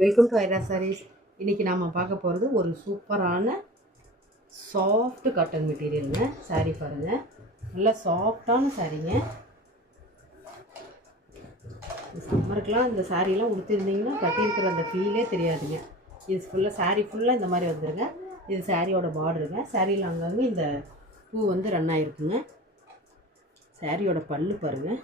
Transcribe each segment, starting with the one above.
Welcome to Airaa saris. இன்றைக்கி நாம் பார்க்க போகிறது ஒரு சூப்பரான சாஃப்ட் காட்டன் மெட்டீரியலுங்க. சாரீ பாருங்கள், நல்லா சாஃப்டான சாரீங்க. சம்மருக்கெலாம் இந்த சாரீலாம் உடுத்திருந்தீங்கன்னா கட்டியிருக்கிற அந்த ஃபீலே தெரியாதுங்க. இது ஃபுல்லாக சாரீ ஃபுல்லாக இந்த மாதிரி வந்துடுங்க. இது சாரியோட பார்டருங்க. சாரியில் அங்கங்கே இந்த பூ வந்து ரன் ஆகிருக்குங்க. சாரியோட பல்லு பாருங்கள்.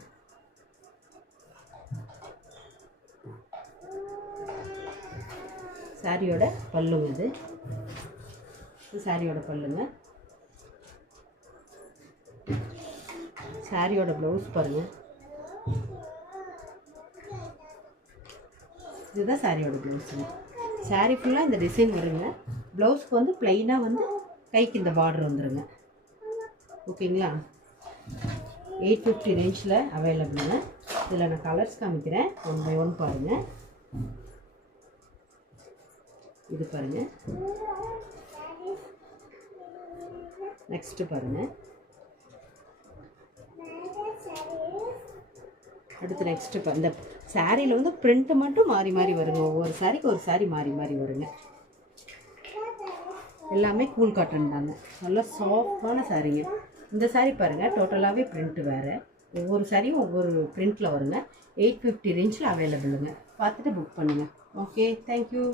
சாரியோட பல்லுங்க இது சாரியோட பல்லுங்க. சாரியோட ப்ளவுஸ் பாருங்கள். இதுதான் சாரியோட ப்ளவுஸுங்க. சாரி ஃபுல்லாக இந்த டிசைன் வருங்க. ப்ளவுஸ்க்கு வந்து ப்ளைனாக வந்து கைக்கு இந்த பார்டர் வந்துடுங்க. ஓகேங்களா? 850 ரேஞ்சில் அவைலபிளுங்க. இதில் நான் கலர்ஸ் காமிக்கிறேன். 1 by 1 பாருங்கள். இது பாருங்கள். நெக்ஸ்ட்டு பாருங்கள். அடுத்து நெக்ஸ்ட்டு இந்த சாரியில் வந்து பிரிண்ட்டு மட்டும் மாறி மாறி வருங்க. ஒவ்வொரு சாரிக்கு ஒரு சாரி மாறி மாறி வருங்க. எல்லாமே கூல் காட்டன் தாங்க. நல்லா சாஃப்டான சாரீங்க. இந்த சாரீ பாருங்கள், டோட்டலாகவே பிரிண்ட்டு வேறு. ஒவ்வொரு சாரியும் ஒவ்வொரு பிரிண்ட்டில் வருங்க. 850 ரேஞ்சில் அவைலபிளுங்க. பார்த்துட்டு புக் பண்ணுங்கள். Okay, thank you.